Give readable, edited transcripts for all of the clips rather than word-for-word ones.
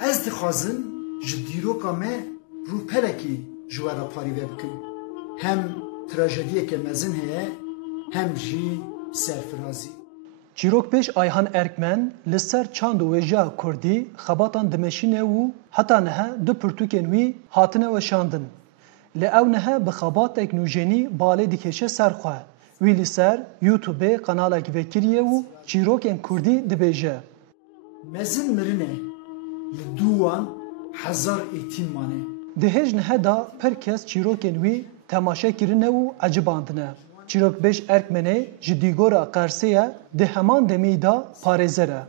Ez dixwazim ji dîroka me rûperekî ji we re parî bikim. Hem trajediyeke mezin heye, hem jî serfirazî. Çîrokpêş Ayhan Erkmen li ser çand û wêjeya Kurdî xebatan dimeşîne û heta niha du pirtûkên wî hatine weşandin. Li ew niha bi xebatek nûjenî balê dikeşe ser xwe. Wî li ser YouTubeê qenalek vekiriye û çîrokên Kurdî dibêje. Mezin mirine li dû wan hezar êtîm mane. Di hêj niha da pir kes çîrokên wî temaşe kirine û ecibandine. Çîrokbêj Erkmenê ji dîgora Qersê di heman demî da parêzer e.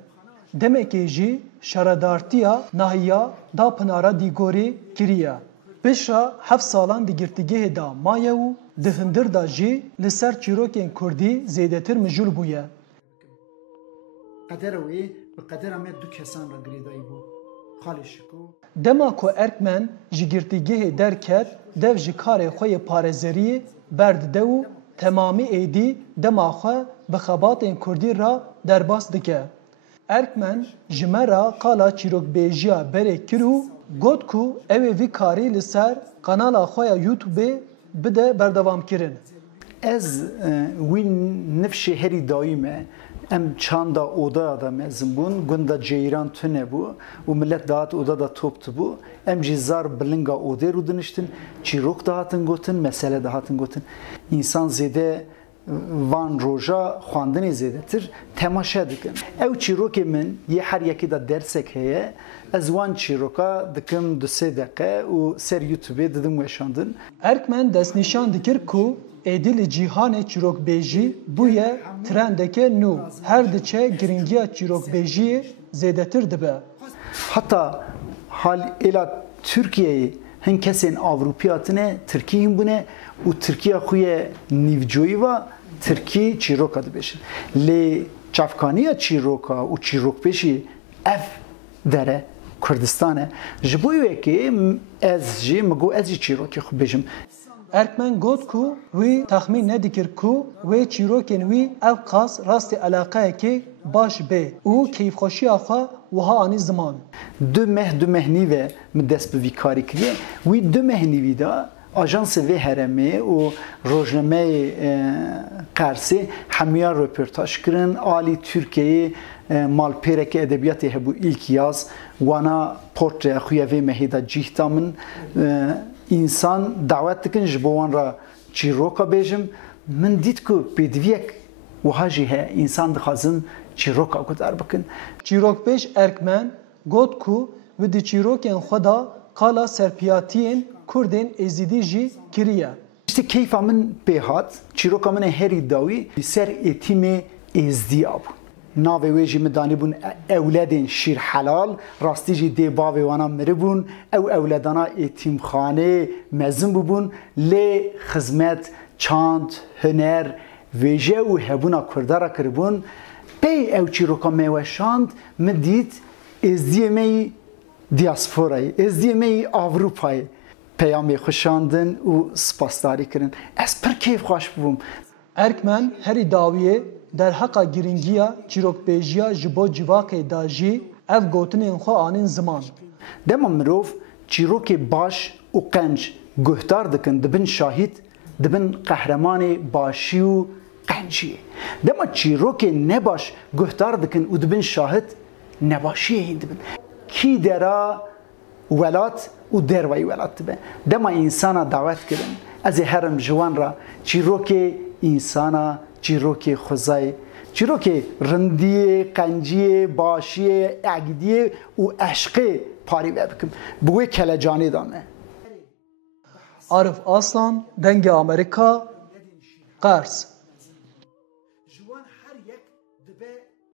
Demekê jî şaredartiya nahiya da pinara dîgorê kiriye. Pişra 7 salan di girtîgehê da maye û di hindir da jî li ser çîrokên Kurdî zêdetir mijûl bûye. Qedera wê bi qedera me du kesan re girêdayî bû. Xalê şiko. Dema ku Erkmen ji girtîgehê derket, dev ji karê xwe yê parêzeriyê berdide û temamî êdî dema xwe bi xebatên Kurdî ra derbas dike. Erkmen ji me ra qala çîrokbêjiya berê kir û got ku ew ê vî karî li ser kanala xwe ya YouTubeê bide berdewamkirin. Ez wî nifşê herî dayî me em çanda odaya da mezin bûn, gunda ceyran tune bû û millet dahat oda da top tibû. Em jî zar bilinga odê rû diniştin, çîrok da hatin gotin, mesele da hatin gotin. İnsan zêde van roja xwandinê zêdetir temaşe dikin. Ew çîrokê min yê her yekê da dersek heye, ez wan çîroka dikim 2-3 deqe û ser YouTubeê didim weşandin. Erkmen destnîşan dikir ku êdî li cîhanê çîrokbêjî bûye trendeke nû. Her diçe giringiya çîrokbêjiyê zêdetir dibe. Hatta hal êla Türkiye'yi hin kesên Avrupî hatine Tirkî hin bûne û Tirkiye xwe yê nîvcoyî ve Tirkî çîroka dibêjin. Lê çavkaniya çîroka û çîrokbêjî ev dere Kurdistan e. Ji bo wekê ez jî mi got ez jî çîrokê xwe bêjim. Erkmen got ku wî texmîn nedikir ku wê çîrokên wî ev qas rastî alaqeyekê baş bê û keyfxweşiya xwe wiha anî ziman. Du meh nîve min dest bi vî karî kiriye. Wî du meh nîvî da ajansê vê heremê û rojnameyê Qersê hemiya röportaj kirin. Alî Tirkiyeyê malpêrekê edebiyatê hebû ilk yaz wana portreya xwe vê mehê da cîhta min insan davet dikin ji bo wan ra çîroka bêjim. Min dît ku pêdiviyek wiha jî heye însan dixwazin çîroka gudar bikin. Çîrokbêj Erkmen got ku wî di çîrokên xwe da qala serpiyatiyên Kurdên êzîdî jî kiriye. İşte keyfa min pê hat, çîroka min ê herî dawî ser êtîmê êzdîya bû. Navê wê jî min danîbûn ewledên şîr helal, rastî jî dê bavê wana miribûn, ew ewledana êtîmxanê mezin bûbûn, lê xizmet, çand, huner, wêje û hebûna Kurda kiribûn. Pê ew çîroka me weşand, min dît êzdiyê me yî diasporayê, êzdiyê me yî Avrupayê. Peyamê xweşandin û spasdarî kirin. Ez pir kêfxweş bûm. Erkmen herî dawiyê derheqa giringiya çîrokbêjiya ji bo civakê da jî ev gotinên xwe anîn ziman. Dema mirov çîrokê baş û qenc guhdar dikin dibin şahîd, dibin qehremanê başî û qenciyê. Dema çîrokê nebaş guhdar dikin û dibin şahîd, nebaşiyê hîn dibin. Kî dera welat û dervayî welat dibe. Dema însana davet kirin. Ez ê herim ji wan ra çîrokê însana, çîrokê xwezayê, çîrokê rindiyê, qenciyê, başiyê, egdiyê û eşqê parî ve bikim. Bi wê kelecanê da me. Arif Aslan, Dengê Amerîka, Qers.